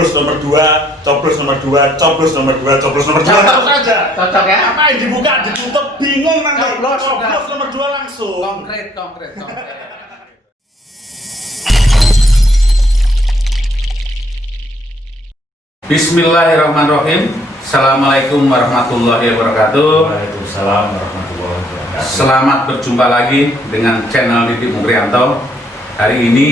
coblos nomor 2, coblos nomor 2, coblos nomor 2, coblos nomor 2 terus aja. Cocok ya? Apa yang dibuka, ditutup, bingung nanti. Coblos Nomor 2 langsung. Konkret. Bismillahirrahmanirrahim. Assalamualaikum warahmatullahi wabarakatuh. Waalaikumsalam warahmatullahi wabarakatuh. Selamat berjumpa lagi dengan channel Didik Mukrianto. Hari ini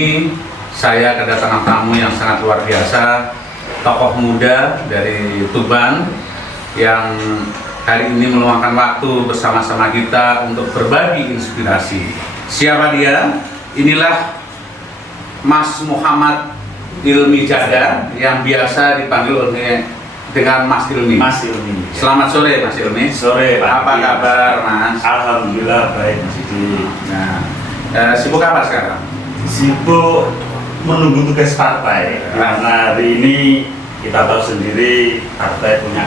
saya kedatangan tamu yang sangat luar biasa, tokoh muda dari Tuban yang hari ini meluangkan waktu bersama-sama kita untuk berbagi inspirasi. Siapa dia? Inilah Mas Muhammad Ilmi Jada yang biasa dipanggil dengan Mas Ilmi. Mas Ilmi. Selamat sore Mas Ilmi. Sore Pak. Apa kabar Mas? Alhamdulillah baik Mas Didi. Nah, sibuk apa sekarang? Sibuk menunggu tugas partai karena hari ini kita tahu sendiri partai punya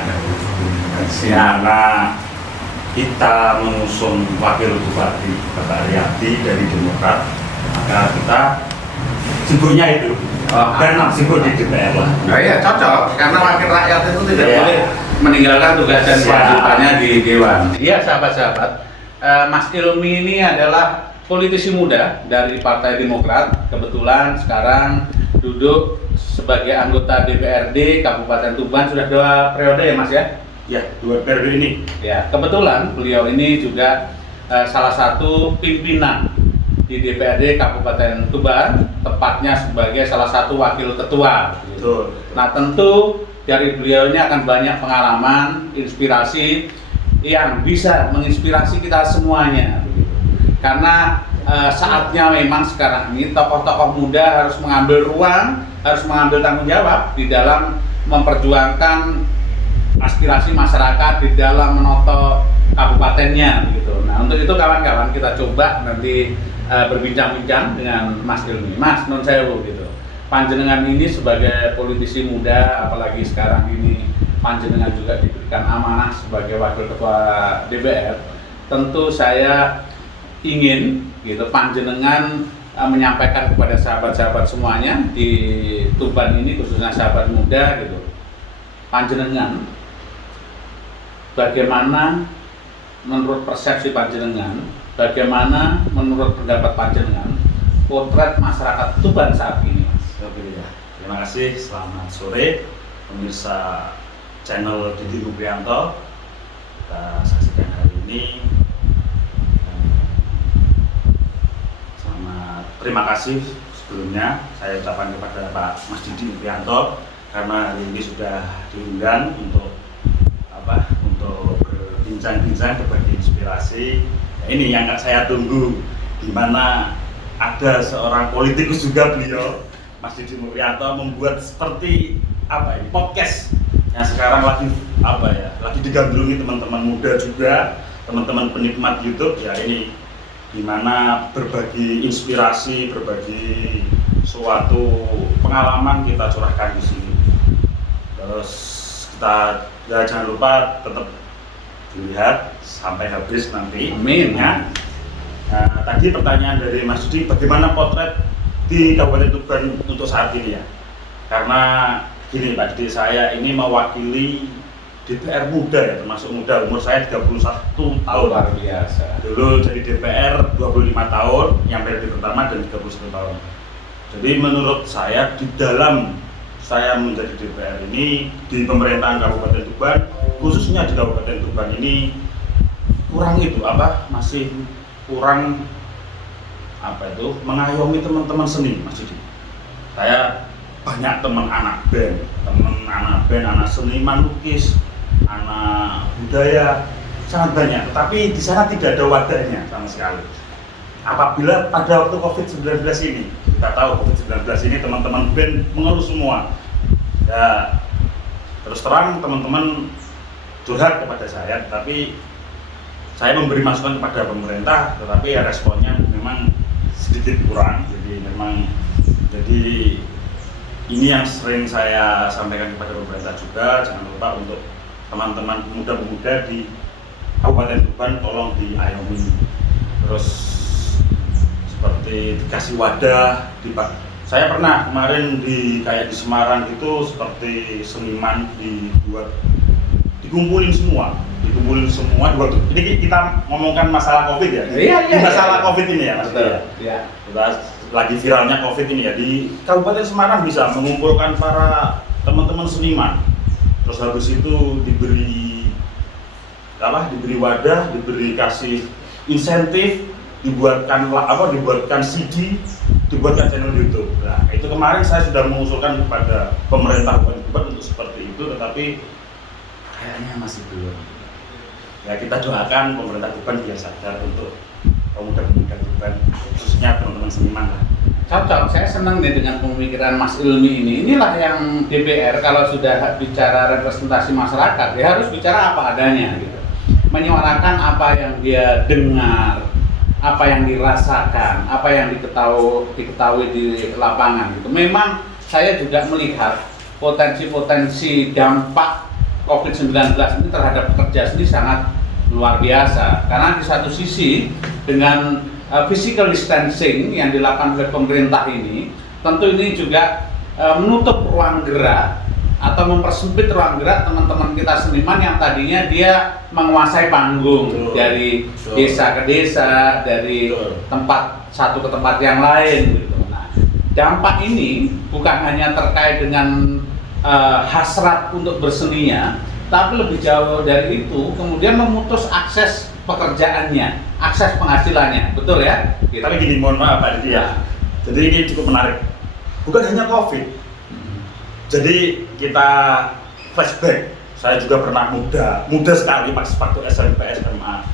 karena kita mengusung wakil bupati Bapak Riyadi dari Demokrat, maka kita sibuknya itu dan sibuk di DPR lah. Nah, iya cocok karena wakil rakyat itu tidak boleh meninggalkan tugas dan kewajibannya di Dewan. Iya sahabat-sahabat, Mas Ilmi ini adalah politisi muda dari Partai Demokrat. Kebetulan sekarang duduk sebagai anggota DPRD Kabupaten Tuban sudah 2 periode ya Mas ya? Ya, 2 periode ini. Ya, kebetulan beliau ini juga salah satu pimpinan di DPRD Kabupaten Tuban, tepatnya sebagai salah satu wakil ketua. Betul. Nah, tentu dari beliau ini akan banyak pengalaman, inspirasi yang bisa menginspirasi kita semuanya. Karena saatnya memang sekarang ini tokoh-tokoh muda harus mengambil ruang, harus mengambil tanggung jawab di dalam memperjuangkan aspirasi masyarakat di dalam menoto kabupatennya gitu. Nah, untuk itu kawan-kawan kita coba nanti berbincang-bincang dengan Mas Ilmi. Mas, non sewu gitu. Panjenengan ini sebagai politisi muda, apalagi sekarang ini panjenengan juga diberikan amanah sebagai wakil ketua DPR. Tentu saya ingin gitu panjenengan menyampaikan kepada sahabat-sahabat semuanya di Tuban ini, khususnya sahabat muda gitu. Panjenengan bagaimana menurut persepsi panjenengan, bagaimana menurut pendapat panjenengan potret masyarakat Tuban saat ini, Mas? Oke ya. Terima kasih. Selamat sore pemirsa channel Didik Mukrianto. Kita saksikan hari ini. Terima kasih sebelumnya saya ucapkan kepada Pak Mas Didik Mukrianto karena hari ini sudah diundang untuk berbincang-bincang berbagi inspirasi. Ini yang saya tunggu, di mana ada seorang politikus juga beliau, Mas Didik Mukrianto, membuat seperti podcast yang sekarang lagi digandrungi teman-teman muda juga, teman-teman penikmat YouTube ya ini, di mana berbagi inspirasi, berbagi suatu pengalaman kita curahkan di sini. Terus kita jangan lupa tetap dilihat sampai habis nanti. Amin. Ya. Nah, tadi pertanyaan dari Mas Dudi, bagaimana potret di Kabupaten Tuban untuk saat ini ya? Karena gini Pak Didi, saya ini mewakili DPR muda ya, termasuk muda, umur saya 31 tahun. Luar biasa. Dulu jadi DPR 25 tahun, yang periode pertama dan 31 tahun. Jadi menurut saya di dalam saya menjadi DPR ini di pemerintahan Kabupaten Tuban, khususnya di Kabupaten Tuban ini masih kurang mengayomi teman-teman seni Mas Didi. Saya banyak teman anak band, anak seniman lukis, anak budaya sangat banyak, tetapi di sana tidak ada wadahnya sama sekali. Apabila pada waktu COVID-19 ini, kita tahu COVID-19 ini teman-teman band mengeluh semua. Ya, terus terang teman-teman curhat kepada saya, tapi saya memberi masukan kepada pemerintah, tetapi ya responnya memang sedikit kurang. Jadi ini yang sering saya sampaikan kepada pemerintah juga, jangan lupa untuk teman-teman pemuda-pemuda di Kabupaten Tuban tolong diayomi, terus seperti dikasih wadah, Saya pernah kemarin kayak di Semarang itu seperti seniman dikumpulin semua ini kita ngomongkan masalah COVID ya. Iya. Masalah COVID ini ya Mas. Iya. Kita lagi viralnya COVID ini ya, di Kabupaten Semarang bisa mengumpulkan para teman-teman seniman. Terus habis itu diberi wadah, kasih insentif, dibuatkan CD, dibuatkan channel YouTube. Nah, itu kemarin saya sudah mengusulkan kepada pemerintah Kabupaten untuk seperti itu, tetapi kayaknya masih belum. Ya kita doakan pemerintah Kabupaten biar sadar untuk pemuda-pemuda Tuban, khususnya teman-teman seniman lah. Cocok, saya senang nih dengan pemikiran Mas Ilmi ini. Inilah yang DPR kalau sudah bicara representasi masyarakat, ya harus bicara apa adanya gitu. Menyuarakan apa yang dia dengar, apa yang dirasakan, apa yang diketahui di lapangan gitu. Memang saya juga melihat potensi-potensi dampak COVID-19 ini terhadap pekerja sendiri sangat luar biasa. Karena di satu sisi dengan physical distancing yang dilakukan oleh pemerintah ini, tentu ini juga menutup ruang gerak atau mempersempit ruang gerak teman-teman kita seniman yang tadinya dia menguasai panggung. Betul. Dari desa ke desa, dari tempat satu ke tempat yang lain gitu. Nah, dampak ini bukan hanya terkait dengan hasrat untuk berseninya, tapi lebih jauh dari itu kemudian memutus akses pekerjaannya, akses penghasilannya, betul ya? Gitu. Tapi gini, mohon maaf Pak Didi ya. Jadi ini cukup menarik. Bukan hanya COVID. Jadi kita flashback. Saya juga pernah muda sekali pas waktu SMP SMA.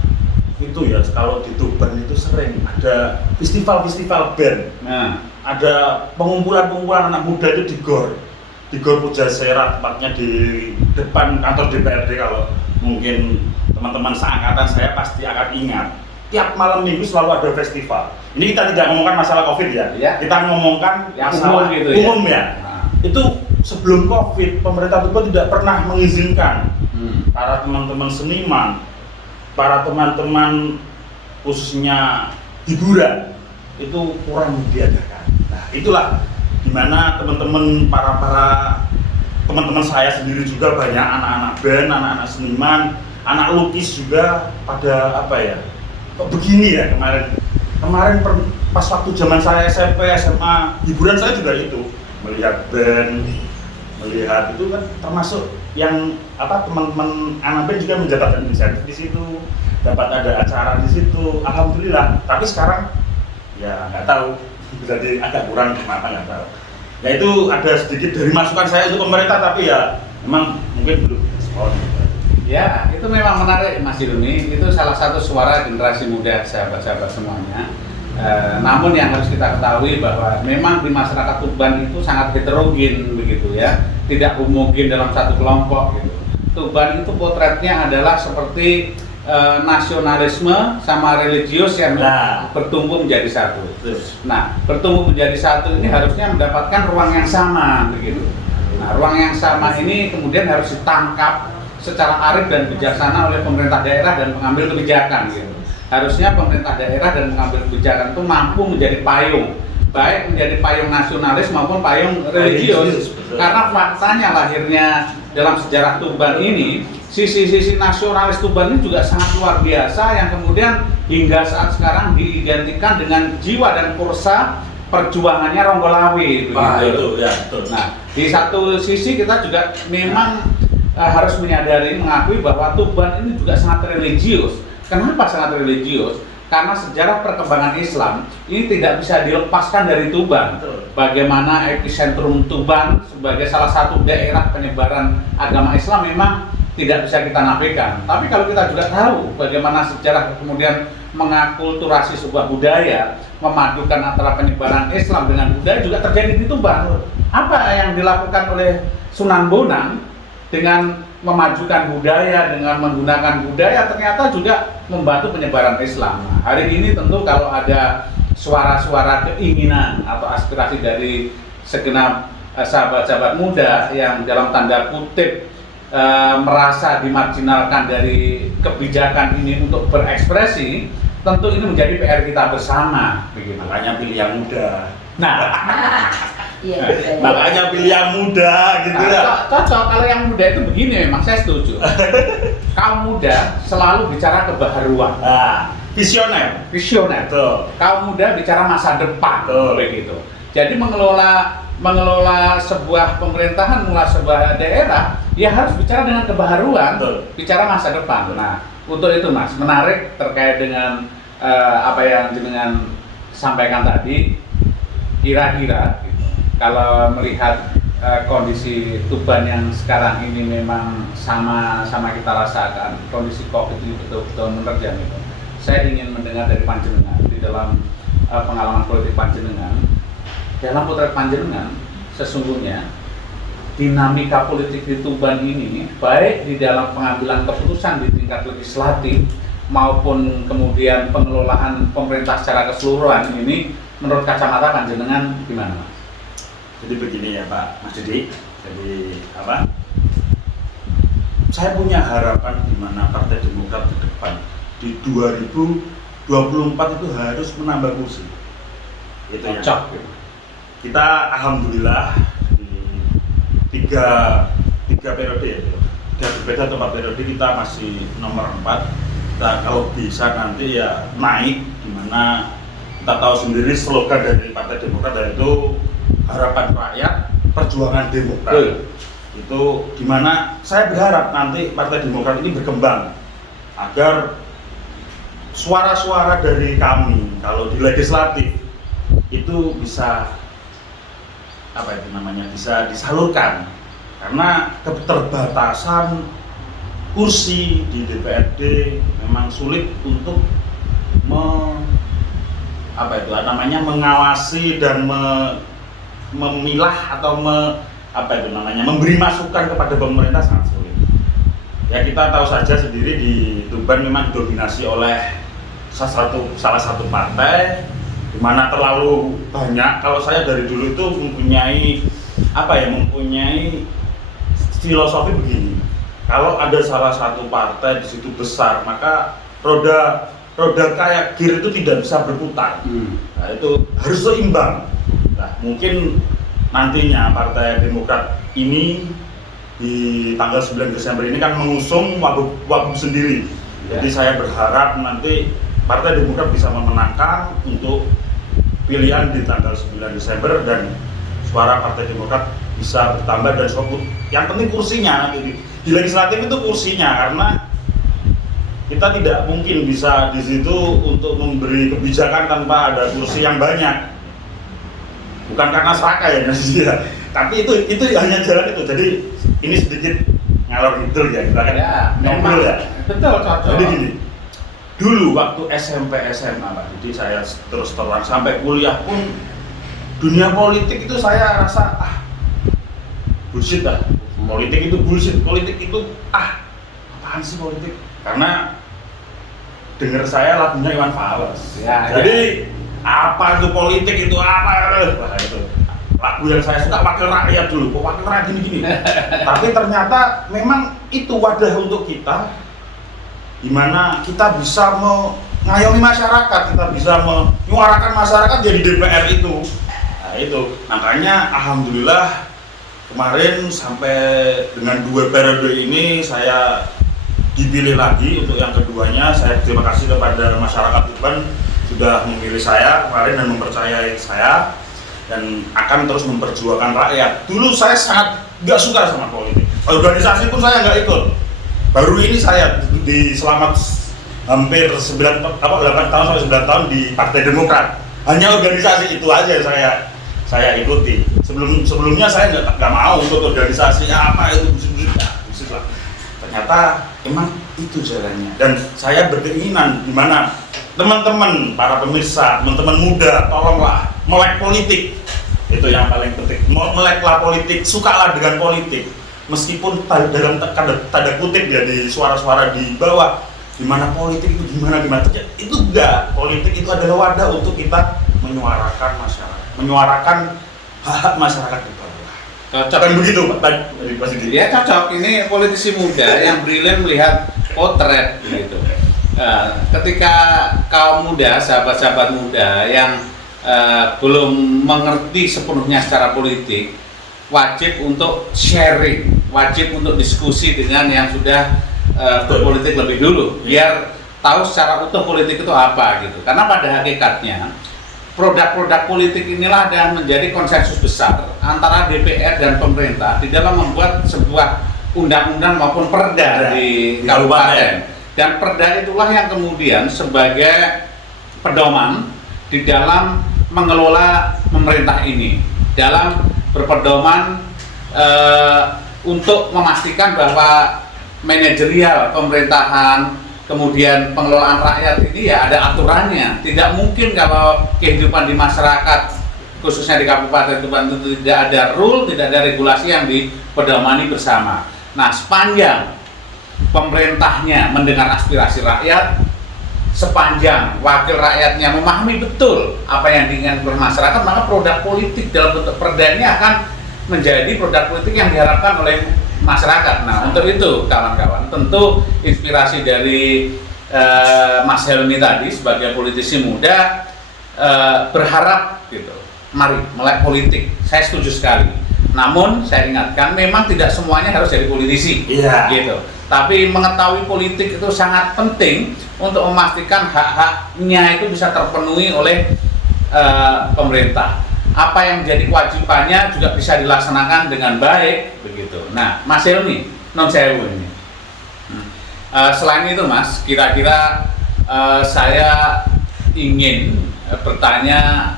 Itu ya kalau di Tuban itu sering ada festival band. Nah, ada pengumpulan anak muda itu di Gor Pujasera, tepatnya di depan kantor DPRD. Kalau mungkin teman-teman seangkatan saya pasti akan ingat, tiap malam minggu selalu ada festival. Ini kita tidak ngomongkan masalah COVID ya, kita ngomongkan yang masalah gitu umum ya. Nah, itu sebelum COVID, pemerintah Tuban tidak pernah mengizinkan para teman-teman seniman, para teman-teman khususnya hiburan itu kurang diadakan. Nah, itulah dimana para teman-teman saya sendiri juga banyak anak-anak band, anak-anak seniman, anak lukis juga pada kok begini ya kemarin pas waktu zaman saya SMP SMA, hiburan saya juga itu melihat band, melihat itu kan termasuk yang teman-teman anak band juga mendapatkan insentif di situ, dapat ada acara di situ, alhamdulillah. Tapi sekarang ya nggak tahu, jadi agak kurang kenapa nggak tahu. Ya itu ada sedikit dari masukan saya untuk pemerintah, tapi ya memang mungkin belum respon. Ya, itu memang menarik Mas Ilmi. Itu salah satu suara generasi muda, sahabat-sahabat semuanya. Namun yang harus kita ketahui bahwa memang di masyarakat Tuban itu sangat heterogen begitu ya, tidak homogen dalam satu kelompok gitu. Tuban itu potretnya adalah seperti nasionalisme sama religius yang bertumbuh menjadi satu. Nah, bertumbuh menjadi satu ini harusnya mendapatkan ruang yang sama begitu. Nah, ruang yang sama ini kemudian harus ditangkap secara arif dan bijaksana oleh pemerintah daerah dan pengambil kebijakan gitu. Harusnya pemerintah daerah dan pengambil kebijakan itu mampu menjadi payung, baik menjadi payung nasionalis maupun payung religius. Karena faktanya lahirnya dalam sejarah Tuban ini, sisi-sisi nasionalis Tuban ini juga sangat luar biasa yang kemudian hingga saat sekarang diidentikan dengan jiwa dan kursa perjuangannya Ronggolawe. Itu ya betul. Nah, di satu sisi kita juga memang harus menyadari, mengakui bahwa Tuban ini juga sangat religius. Kenapa sangat religius? Karena sejarah perkembangan Islam ini tidak bisa dilepaskan dari Tuban. Bagaimana epicentrum Tuban sebagai salah satu daerah penyebaran agama Islam memang tidak bisa kita nafikan. Tapi kalau kita juga tahu bagaimana sejarah kemudian mengakulturasi sebuah budaya, memadukan antara penyebaran Islam dengan budaya juga terjadi di Tuban. Apa yang dilakukan oleh Sunan Bonang dengan memajukan budaya, dengan menggunakan budaya ternyata juga membantu penyebaran Islam. Nah, hari ini tentu kalau ada suara-suara keinginan atau aspirasi dari segenap sahabat-sahabat muda yang dalam tanda kutip merasa dimarginalkan dari kebijakan ini untuk berekspresi, tentu ini menjadi PR kita bersama. Begitu. Makanya pilih yang muda. Nah, Iya. makanya pilih yang muda gitu ya. cocok. Kalau yang muda itu begini, memang saya setuju. Kaum muda selalu bicara kebaharuan, Nah, visioner. visioner. Betul. Kaum muda bicara masa depan, Betul. begitu. Jadi mengelola sebuah pemerintahan, mengelola sebuah daerah, ya harus bicara dengan kebaharuan, Betul. bicara masa depan. Nah, untuk itu Mas, menarik terkait dengan apa yang jenengan sampaikan tadi. Kira-kira gitu, kalau melihat kondisi Tuban yang sekarang ini memang sama kita rasakan, kondisi COVID ini betul-betul menerjang itu. Saya ingin mendengar dari panjenengan di dalam pengalaman politik panjenengan, dalam potret panjenengan sesungguhnya dinamika politik di Tuban ini baik di dalam pengambilan keputusan di tingkat legislatif maupun kemudian pengelolaan pemerintah secara keseluruhan ini menurut kacamata panjenengan gimana, Mas? Jadi begini ya Pak Mas Didi. Jadi apa? Saya punya harapan di mana Partai Demokrat ke depan di 2024 itu harus menambah kursi. Itu ya. Cocok gitu. Kita alhamdulillah di tiga periode ya, tiga berbeda atau 4 periode kita masih nomor 4. Kita kalau bisa nanti ya naik, dimana kita tahu sendiri slogan dari Partai Demokrat yaitu harapan rakyat, perjuangan demokrat. Itu dimana saya berharap nanti Partai Demokrat ini berkembang agar suara-suara dari kami kalau di legislatif itu bisa bisa disalurkan, karena keterbatasan kursi di DPRD memang sulit untuk mengawasi dan memilah atau memberi masukan kepada pemerintah sangat sulit. Ya kita tahu saja sendiri di Tuban memang didominasi oleh salah satu partai, di mana terlalu banyak. Kalau saya dari dulu itu mempunyai filosofi begini. Kalau ada salah satu partai di situ besar, maka roda kayak gear itu tidak bisa berputar. Nah, itu harus seimbang. Nah, mungkin nantinya Partai Demokrat ini di tanggal 9 Desember ini kan mengusung wagub sendiri. Jadi saya berharap nanti Partai Demokrat bisa memenangkan untuk pilihan di tanggal 9 Desember dan suara Partai Demokrat bisa bertambah, dan yang penting kursinya nanti di legislatif itu kursinya, karena kita tidak mungkin bisa di situ untuk memberi kebijakan tanpa ada kursi yang banyak. Bukan karena serakah ya, tapi itu hanya jalan itu. Jadi ini sedikit ngalor ngidul ya, kita kan ngobrol ya. Betul, cocok. Jadi gini, dulu waktu SMP SMA Pak, jadi saya terus terang sampai kuliah pun dunia politik itu saya rasa bullshit lah. Politik itu bullshit, politik itu apaan sih politik? Karena dengar saya lagunya Iwan Fals. Jadi apa itu politik itu apa? Wah, itu lagu yang saya suka Wakil Rakyat dulu. Kok Wakil Rakyat gini-gini? Tapi ternyata memang itu wadah untuk kita, di mana kita bisa mengayomi masyarakat, kita bisa menyuarakan masyarakat jadi DPR itu. Nah itu, makanya alhamdulillah kemarin sampai dengan 2 periode ini saya dipilih lagi untuk yang keduanya. Saya terima kasih kepada masyarakat Tuban sudah memilih saya kemarin dan mempercayai saya, dan akan terus memperjuangkan rakyat. Dulu saya sangat nggak suka sama politik, organisasi pun saya nggak ikut. Baru ini saya selama hampir 8 tahun sampai 9 tahun di Partai Demokrat, hanya organisasi itu aja saya ikuti. Sebelumnya saya nggak mau ikut organisasi apa itu bullshit lah. Ternyata emang itu jalannya, dan saya berkeinginan di mana teman-teman para pemirsa, teman-teman muda, tolonglah melek politik. Itu yang paling penting. Meleklah politik, sukalah dengan politik. Meskipun dalam tanda kutip ya di suara-suara di bawah, di mana politik itu gimana itu enggak. Politik itu adalah wadah untuk kita menyuarakan masyarakat, menyuarakan hak masyarakat di bawah. Cocok. Kan begitu Pak Didi? Ya cocok. Ini politisi muda yang brilian melihat potret gitu. Ketika kaum muda, sahabat-sahabat muda yang belum mengerti sepenuhnya secara politik, wajib untuk sharing, wajib untuk diskusi dengan yang sudah berpolitik lebih dulu, biar tahu secara utuh politik itu apa gitu. Karena pada hakikatnya produk-produk politik inilah yang menjadi konsensus besar antara DPR dan pemerintah di dalam membuat sebuah undang-undang maupun perda di kabupaten. Dan perda itulah yang kemudian sebagai pedoman di dalam mengelola pemerintah ini, dalam berpedoman untuk memastikan bahwa manajerial pemerintahan, kemudian pengelolaan rakyat ini ya ada aturannya. Tidak mungkin kalau kehidupan di masyarakat, khususnya di Kabupaten Tuban, itu tidak ada rule, tidak ada regulasi yang dipedomani bersama. Nah, sepanjang pemerintahnya mendengar aspirasi rakyat, sepanjang wakil rakyatnya memahami betul apa yang diinginkan oleh masyarakat, maka produk politik dalam bentuk perda ini akan menjadi produk politik yang diharapkan oleh masyarakat. Nah, untuk itu kawan-kawan, tentu inspirasi dari Mas Helmi tadi sebagai politisi muda berharap gitu, mari melek politik. Saya setuju sekali. Namun saya ingatkan, memang tidak semuanya harus jadi politisi, gitu. Tapi mengetahui politik itu sangat penting untuk memastikan hak-haknya itu bisa terpenuhi oleh pemerintah. Apa yang jadi kewajibannya juga bisa dilaksanakan dengan baik, begitu. Nah, Mas Helmi, non sewu ini. Selain itu, Mas, kira-kira saya ingin bertanya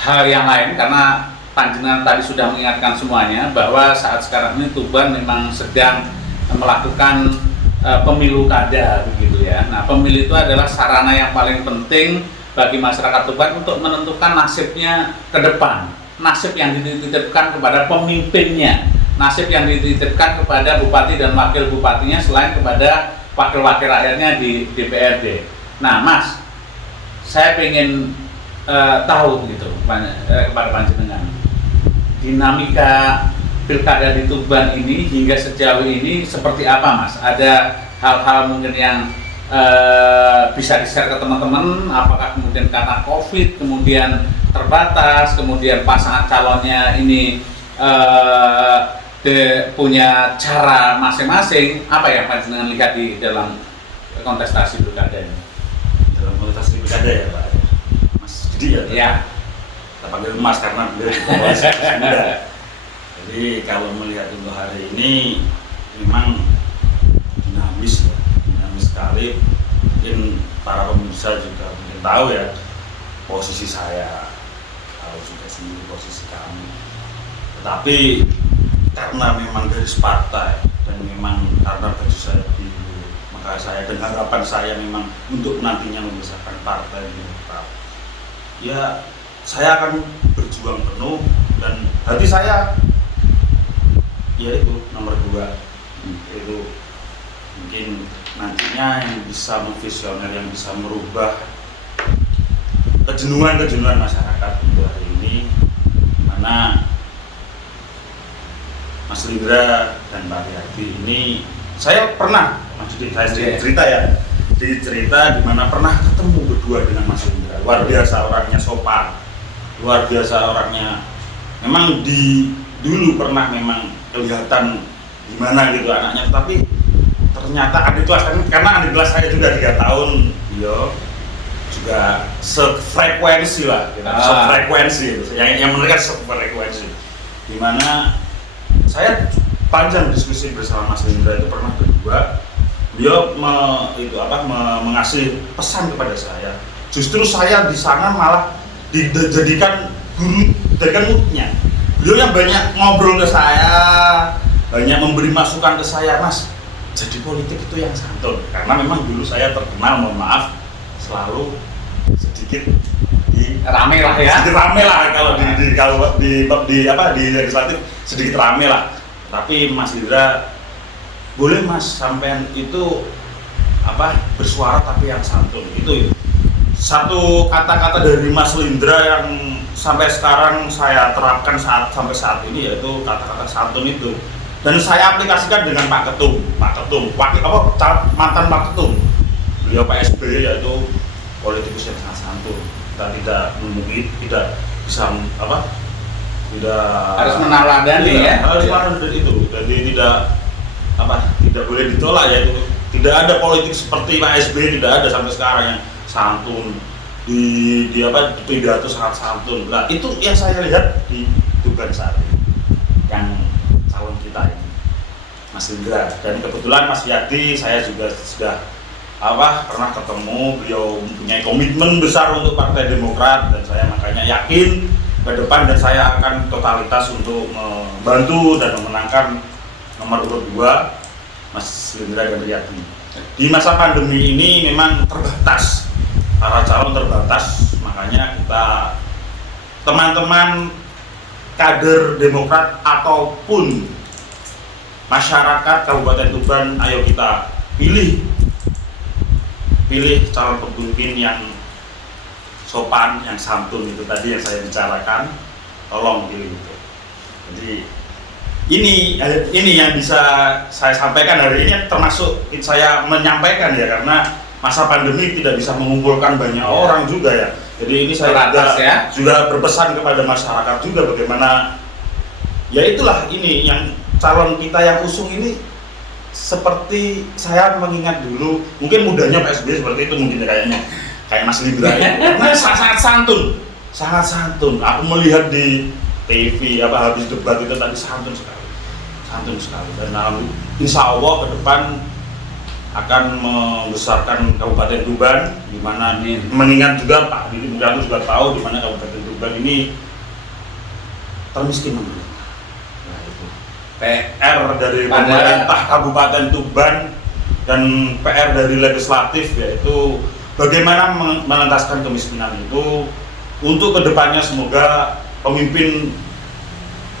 hal yang lain, karena Panjenengan tadi sudah mengingatkan semuanya bahwa saat sekarang ini Tuban memang sedang melakukan pemilu kada, begitu ya. Nah, pemilu itu adalah sarana yang paling penting bagi masyarakat Tuban untuk menentukan nasibnya ke depan, nasib yang dititipkan kepada pemimpinnya, nasib yang dititipkan kepada bupati dan wakil bupatinya, selain kepada wakil-wakil rakyatnya di DPRD. Nah, Mas, saya ingin tahu gitu kepada panjenengan, dinamika pilkada di Tuban ini hingga sejauh ini seperti apa, Mas? Ada hal-hal mungkin yang bisa di-share ke teman-teman, apakah kemudian karena COVID kemudian terbatas, kemudian pasangan calonnya ini punya cara masing-masing, apa yang panjenengan lihat di dalam kontestasi pilkada ini? Dalam kontestasi pilkada ya, Pak? Mas Didi ya? Ya. Kita panggil Mas karena beliau masih muda. Jadi kalau melihat untuk hari ini memang dinamis ya, dinamis sekali. Mungkin para pemirsa juga mungkin tahu ya posisi saya, tahu juga sendiri posisi kami. Tetapi karena memang garis partai dan memang karena baju saya biru, maka saya dan harapan saya memang untuk nantinya membesarkan partai Demokrat. Ya, saya akan berjuang penuh dan hati saya yaitu nomor 2, itu mungkin nantinya yang bisa memvisioner, yang bisa merubah kejenuhan masyarakat untuk hari ini, mana Mas Lindra dan Pak Riyadi ini saya pernah, maksudnya saya cerita ya, cerita di mana pernah ketemu berdua dengan Mas Lindra, luar biasa orangnya, sopan, luar biasa orangnya. Memang dulu pernah memang kelihatan gimana gitu anaknya, tapi ternyata adik kelas karena adik kelas saya juga 3 tahun, beliau juga sefrekuensi lah, gitu. Sefrekuensi itu, yang mereka sefrekuensi, dimana saya panjang diskusi bersama Mas Lindra itu pernah berdua, beliau mengasih pesan kepada saya. Justru saya di sana malah dijadikan guru, jadikan muridnya. Beliau yang banyak ngobrol ke saya, banyak memberi masukan ke saya, Mas, jadi politik itu yang santun. Karena memang dulu saya terkenal, mohon maaf, selalu sedikit rame lah ya. Sedikit rame lah kalau di legislatif, sedikit rame lah. Tapi Mas Lindra, boleh Mas sampean itu bersuara tapi yang santun. Itu satu kata-kata dari Mas Lindra yang sampai sekarang saya terapkan sampai saat ini, yaitu kata-kata santun itu. Dan saya aplikasikan dengan Pak Ketum, mantan Pak Ketum. Beliau Pak SBY, yaitu politikus yang sangat santun. kita tidak mungkin tidak bisa tidak harus meneladani ya. Harus meneladani itu. Jadi tidak boleh ditolak ya itu. Tidak ada politik seperti Pak SBY, tidak ada sampai sekarang yang santun di pidato sangat santun. Nah, itu yang saya lihat di Tuban saat ini. Yang calon kita ini Mas Indra, dan kebetulan Mas Yadi saya juga sudah pernah ketemu, beliau mempunyai komitmen besar untuk Partai Demokrat dan saya makanya yakin ke depan dan saya akan totalitas untuk membantu dan memenangkan nomor urut 2 Mas Indra dan Riyadi. Di masa pandemi ini memang terbatas, para calon terbatas, makanya kita teman-teman kader Demokrat ataupun masyarakat Kabupaten Tuban, ayo kita pilih calon pemimpin yang sopan, yang santun, itu tadi yang saya bicarakan, tolong pilih itu. Jadi ini yang bisa saya sampaikan hari ini, termasuk saya menyampaikan ya, karena masa pandemi tidak bisa mengumpulkan banyak orang juga ya. Jadi ini saya juga berpesan kepada masyarakat juga bagaimana ya itulah ini yang calon kita yang usung ini, seperti saya mengingat dulu mungkin mudanya Pak SBY seperti itu mungkin kayaknya kayak Mas Libra ini karena sangat santun. Aku melihat di TV habis debat itu tadi santun sekali dan insya Allah ke depan akan membesarkan Kabupaten Tuban, di mana mengingat juga Pak Didi Mulyadi juga tahu di mana Kabupaten Tuban ini termiskin. Nah, itu PR dari pemerintah Kabupaten Tuban dan PR dari legislatif, yaitu bagaimana mengentaskan kemiskinan itu untuk kedepannya. Semoga pemimpin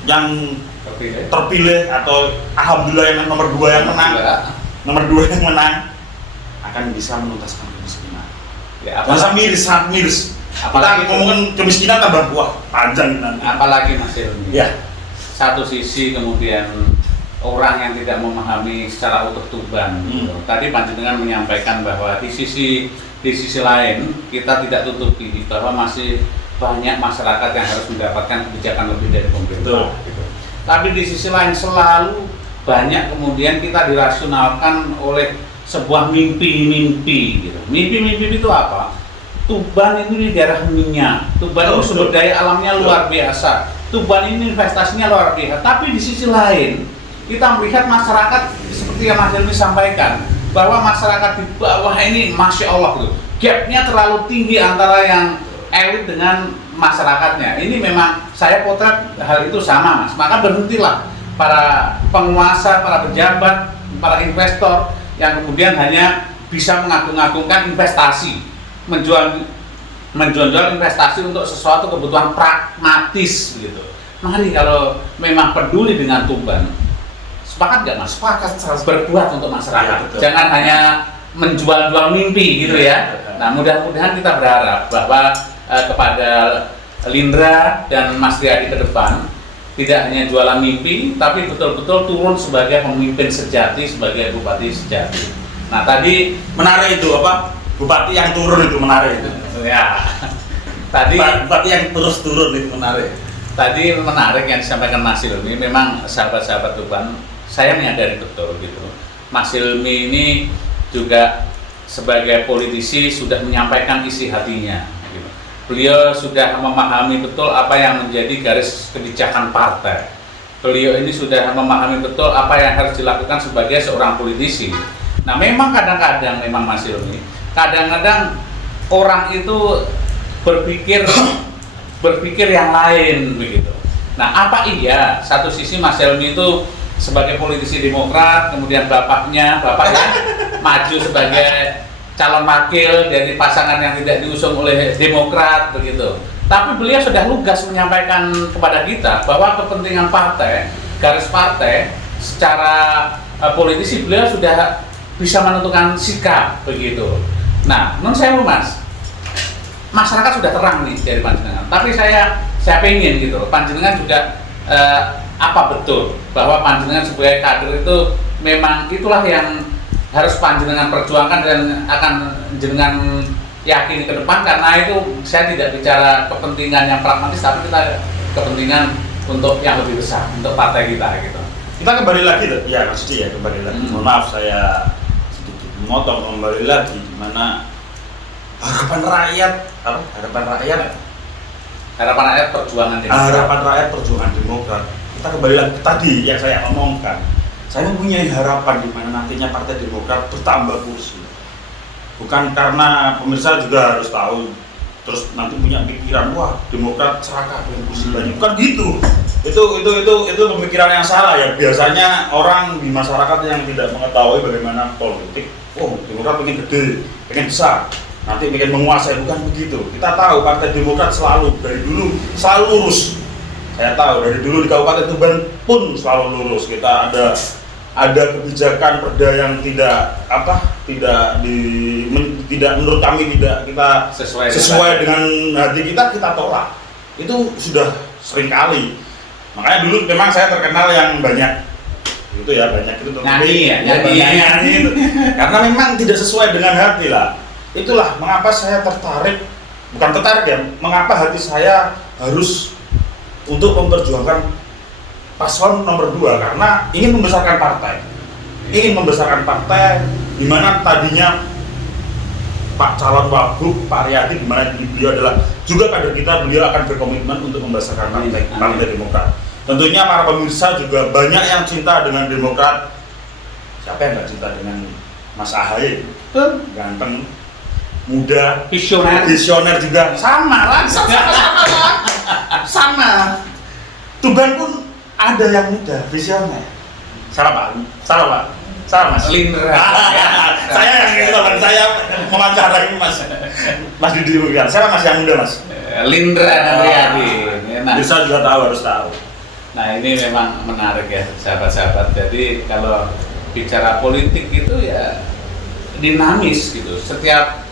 yang terpilih atau alhamdulillah yang nomor 2 yang menang akan bisa menuntaskan kemiskinan. Ya, masa sangat miris. Apalagi ngomongin kemiskinan tambah panjang nanti. Apalagi Mas Ilmi. Ya. Satu sisi kemudian orang yang tidak memahami secara utuh Tuban. Tadi Panjenengan menyampaikan bahwa di sisi lain kita tidak tutupi bahwa masih banyak masyarakat yang harus mendapatkan kebijakan lebih dari pemerintah. Gitu. Tapi di sisi lain selalu banyak kemudian kita dirasionalkan oleh sebuah mimpi-mimpi gitu. Mimpi-mimpi itu apa? Tuban ini daerah minyak. Tuban itu sumber daya alamnya luar biasa. Tuban ini investasinya luar biasa. Tapi di sisi lain kita melihat masyarakat seperti yang Mas Ilmi sampaikan bahwa masyarakat di bawah ini Masya Allah gitu. Gapnya terlalu tinggi antara yang elit dengan masyarakatnya. Ini memang saya potret hal itu sama Mas. Maka berhentilah para penguasa, para pejabat, para investor yang kemudian hanya bisa mengagung-agungkan investasi, menjual investasi untuk sesuatu kebutuhan pragmatis gitu. Mari kalau memang peduli dengan Tuban, sepakat nggak Mas? Sepakat, berbuat untuk masyarakat. Ya, jangan hanya menjual-jual mimpi gitu ya. Nah mudah-mudahan kita berharap bahwa kepada Lindra dan Mas Riyadi ke depan tidak hanya jualan mimpi, tapi betul-betul turun sebagai pemimpin sejati, sebagai bupati sejati. Nah tadi menarik itu bupati yang turun itu menarik itu. Ya. Tadi bupati yang terus turun itu menarik. Tadi menarik yang disampaikan Mas Ilmi. Memang sahabat-sahabat Tuban, saya menyadari betul gitu. Mas Ilmi ini juga sebagai politisi sudah menyampaikan isi hatinya. Beliau sudah memahami betul apa yang menjadi garis kebijakan partai. Beliau ini sudah memahami betul apa yang harus dilakukan sebagai seorang politisi. Nah memang kadang-kadang memang Mas Ilmi, kadang-kadang orang itu berpikir yang lain begitu. Nah apa iya satu sisi Mas Ilmi itu sebagai politisi Demokrat, kemudian bapaknya maju sebagai calon wakil dari pasangan yang tidak diusung oleh Demokrat begitu. Tapi beliau sudah lugas menyampaikan kepada kita bahwa kepentingan partai, garis partai secara politisi beliau sudah bisa menentukan sikap begitu. Nah, menurut saya Mas, masyarakat sudah terang nih dari Panjenengan. Tapi saya pengen gitu, Panjenengan juga apa betul bahwa Panjenengan sebagai kader itu memang itulah yang harus Panjenengan perjuangkan dan akan jenengan yakini ke depan, karena itu saya tidak bicara kepentingan yang pragmatis, tapi kita kepentingan untuk yang lebih besar, untuk partai kita gitu. Kita kembali lagi tuh, ya Mas Didi ya, kembali lagi. Mohon maaf saya sedikit memotong, kembali lagi di mana harapan rakyat, apa? Harapan rakyat perjuangan Demokrat. Harapan rakyat perjuangan Demokrat. Kita kembali lagi tadi yang saya omongkan. Saya mempunyai harapan di mana nantinya Partai Demokrat bertambah kursi. Bukan karena pemirsa juga harus tahu terus nanti punya pikiran wah Demokrat serakah dengan kursi banyak. Bukan gitu. Itu pemikiran yang salah ya. Biasanya orang di masyarakat yang tidak mengetahui bagaimana politik, oh Demokrat pengen gede, pengen besar, nanti pengen menguasai, bukan begitu. Kita tahu Partai Demokrat selalu dari dulu selalu lurus. Saya tahu dari dulu di Kabupaten Tuban pun selalu lurus. Kita ada kebijakan perda yang tidak menurut kami tidak kita sesuai dengan hati kita tolak. Itu sudah sering kali. Makanya dulu memang saya terkenal yang banyak itu ya, banyak itu nyanyi itu. Karena memang tidak sesuai dengan hati lah. Itulah mengapa saya tertarik, bukan tertarik ya, mengapa hati saya harus untuk memperjuangkan paslon nomor 2, karena ingin membesarkan partai. Di mana tadinya Pak calon Wagub, Pak Riyadi, di mana beliau adalah juga kader kita, beliau akan berkomitmen untuk membesarkan Partai Demokrat. Tentunya para pemirsa juga banyak yang cinta dengan Demokrat. Siapa yang nggak cinta dengan Mas Ahaye? Ganteng, muda, visioner juga. Sama. Tuban pun ada yang muda, visioner. Salah Pak. Salah Mas. Lindra. Saya yang itu kan, saya mewawancarai Mas Didi bukan. Saya Mas yang muda Mas. Lindra dan Riyadi. Bisa juga harus tahu. Nah ini memang menarik ya sahabat-sahabat. Jadi kalau bicara politik itu ya dinamis gitu. Setiap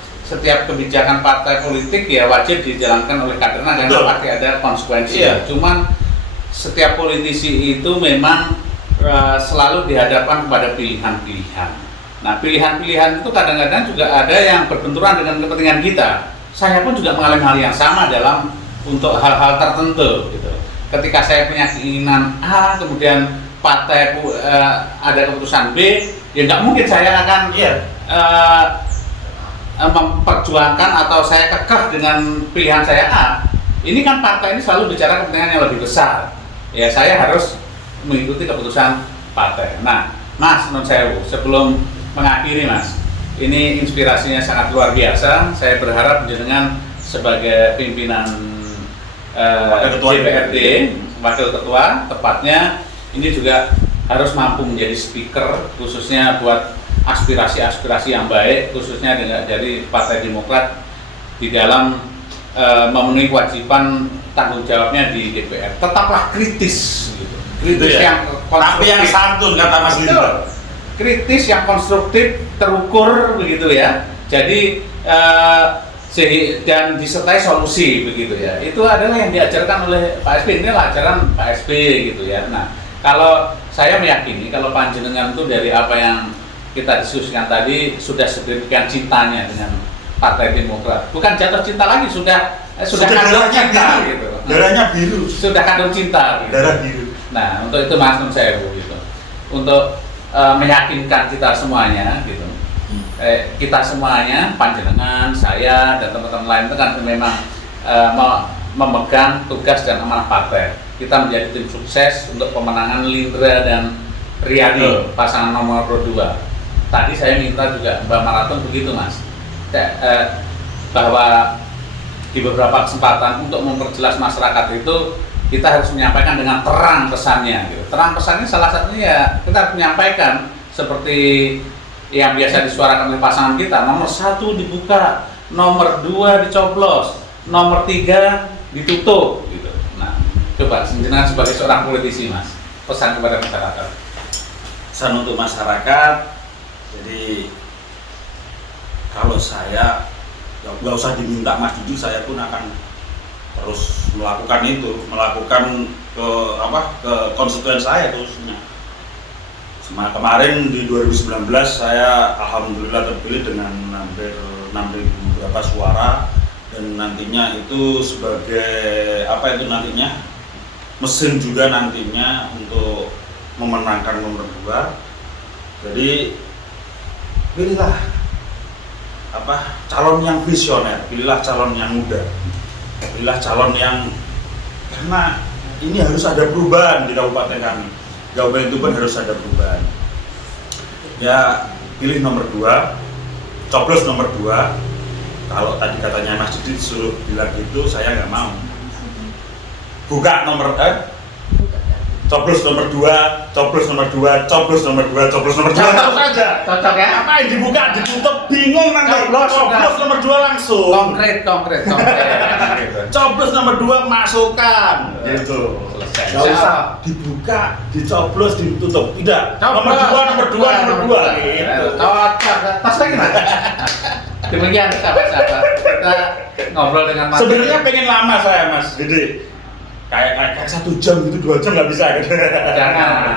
kebijakan partai politik ya wajib dijalankan oleh kadernya karena pasti ada konsekuensi. Iya. Cuman setiap politisi itu memang selalu dihadapkan kepada pilihan-pilihan. Nah pilihan-pilihan itu kadang-kadang juga ada yang berbenturan dengan kepentingan kita. Saya pun juga mengalami hal yang sama dalam untuk hal-hal tertentu gitu. Ketika saya punya keinginan A, kemudian partai ada keputusan B, ya nggak mungkin saya akan memperjuangkan atau saya kekeh dengan pilihan saya A. Ini kan partai ini selalu bicara kepentingan yang lebih besar. Ya saya harus mengikuti keputusan partai. Nah, Mas non sewu, sebelum mengakhiri Mas, ini inspirasinya sangat luar biasa. Saya berharap dengan sebagai pimpinan DPRD, wakil ketua tepatnya, ini juga harus mampu menjadi speaker khususnya buat aspirasi-aspirasi yang baik, khususnya dari Partai Demokrat di dalam memenuhi kewajiban tanggung jawabnya di DPR. Tetaplah kritis gitu. Kritis ya. Yang konstruktif. Tapi yang santun kata Mas Didi. Kritis yang konstruktif, terukur begitu ya. Jadi dan disertai solusi begitu ya. Itu adalah yang diajarkan oleh Pak SB. Ini ajaran Pak SB gitu ya. Nah, kalau saya meyakini kalau panjenengan itu dari apa yang kita diskusikan tadi sudah sedemikian cintanya dengan Partai Demokrat. Bukan jatuh cinta lagi, sudah kandung cinta gitu. Darahnya biru. Sudah kandung cinta gitu. Darah biru. Nah, untuk itu Mas Nun Sewu gitu. Untuk meyakinkan kita semuanya gitu. Kita semuanya, panjenengan, saya dan teman-teman lain itu kan memang memegang tugas dan amanah partai. Kita menjadi tim sukses untuk pemenangan Lindra dan Riyadi pasangan nomor 2. Tadi saya minta juga Mbak Maraton begitu Mas, bahwa di beberapa kesempatan untuk memperjelas masyarakat itu kita harus menyampaikan dengan terang pesannya. Gitu. Terang pesannya salah satunya ya kita harus menyampaikan seperti yang biasa disuarakan oleh pasangan kita. Nomor 1 dibuka, nomor 2 dicoblos, nomor 3 ditutup. Gitu. Nah, coba jenengan sebagai seorang politisi Mas, pesan kepada masyarakat. Pesan untuk masyarakat, jadi kalau saya nggak usah diminta Mas Didi, saya pun akan terus melakukan ke konstituen saya khususnya. Kemarin di 2019 saya alhamdulillah terpilih dengan hampir 6.000 berapa suara, dan nantinya itu sebagai apa itu nantinya mesin juga nantinya untuk memenangkan nomor 2. Jadi pilihlah calon yang visioner, pilihlah calon yang muda, pilihlah calon yang, karena ini harus ada perubahan di kabupaten kami. Kabupaten Tuban harus ada perubahan. Ya, pilih nomor 2, coblos nomor 2. Kalau tadi katanya Mas Didi suruh bilang gitu, saya nggak mau. Buka nomor coblos nomor 2, coblos nomor 2, coblos nomor 2, coblos nomor 2 terus aja. Cocok ya? Apa yang dibuka, ditutup, bingung nanti. Coblos nomor 2 langsung. Konkret. Coblos nomor 2 masukkan. Gitu. Selesai. Nggak usah dibuka, dicoblos, ditutup. Tidak. Nomor 2 gitu. Cocok. Tas lagi Mas. Demikian sahabat-sahabat, kita ngobrol dengan Mas. Sebenarnya pengen lama saya Mas Didi. Kayak 1 jam gitu, 2 jam nggak bisa gitu. Jangan.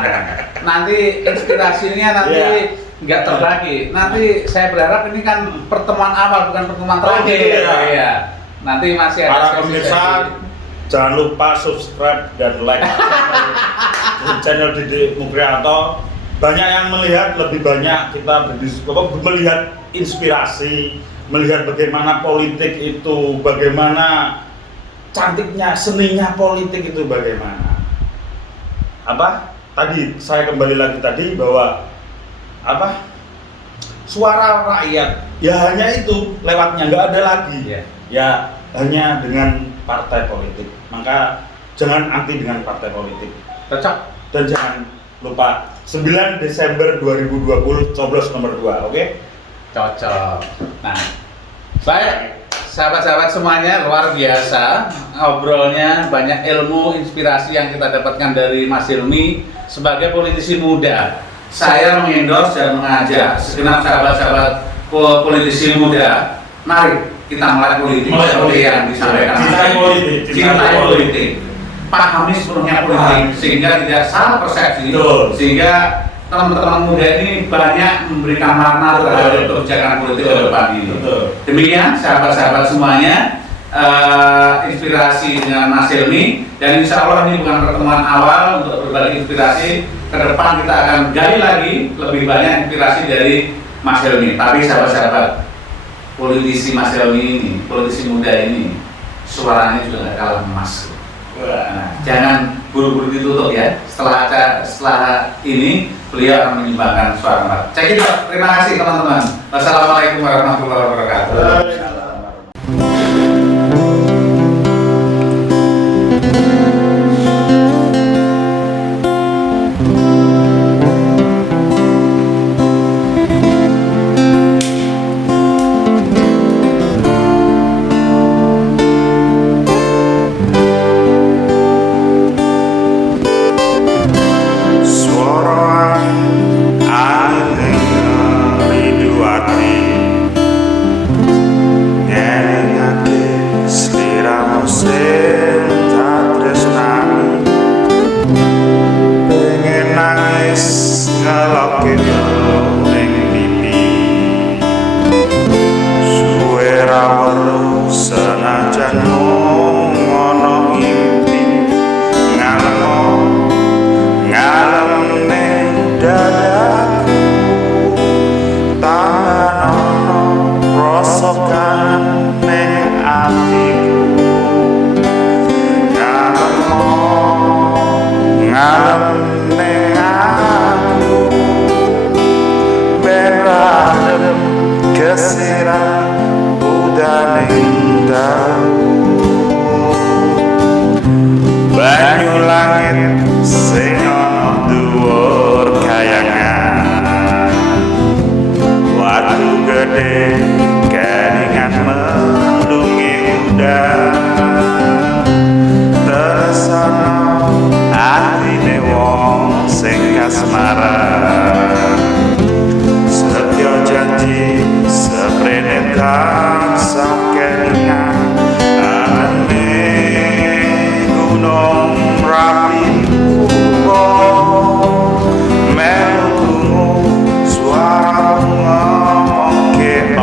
Nanti inspirasinya nggak terbagi. Nanti saya berharap ini kan pertemuan awal bukan pertemuan terakhir. Iya. Nanti masih ada para pemirsa, jangan lupa subscribe dan like channel Didi Mukrianto. Banyak yang melihat, lebih banyak kita melihat inspirasi, melihat bagaimana politik itu, bagaimana cantiknya, seninya politik itu bagaimana. Tadi saya kembali lagi tadi bahwa suara rakyat ya hanya itu lewatnya, nggak ada lagi. Ya hanya dengan partai politik. Maka jangan anti dengan partai politik. Cocok. Dan jangan lupa 9 Desember 2020 coblos nomor 2, oke? Cocok. Nah, baik sahabat-sahabat semuanya, luar biasa ngobrolnya, banyak ilmu, inspirasi yang kita dapatkan dari Mas Hilmi sebagai politisi muda. Saya mengendorse dan mengajak segenap sahabat-sahabat politisi muda, mari kita mulai politik seperti yang disampaikan. Cintai politik. Pahami sepenuhnya politik sehingga tidak salah persepsi. Sehingga teman-teman muda ini banyak memberikan makna terhadap kebijakan politik ke depan ini. Demikian sahabat-sahabat semuanya, inspirasi dengan Mas Hilmi, dan insya Allah ini bukan pertemuan awal untuk berbagi inspirasi. Ke depan kita akan gali lagi lebih banyak inspirasi dari Mas Hilmi. Tapi sahabat-sahabat, politisi Mas Hilmi ini, politisi muda ini, suaranya juga nggak kalah emas. Nah, jangan buru-buru ditutup ya. Setelah ini beliau akan menyumbangkan suara emas. Cek itu. Terima kasih teman-teman. Wassalamualaikum warahmatullahi wabarakatuh. Suara ngomong ke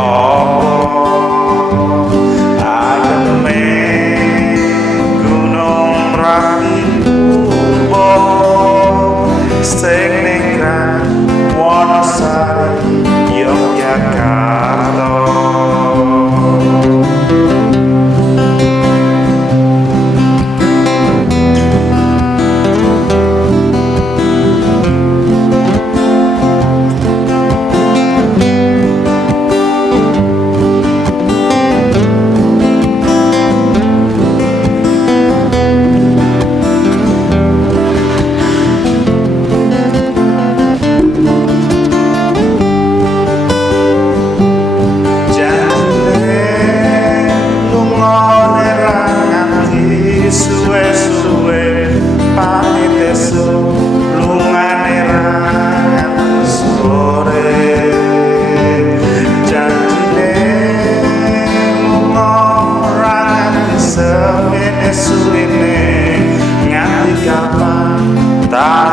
Tak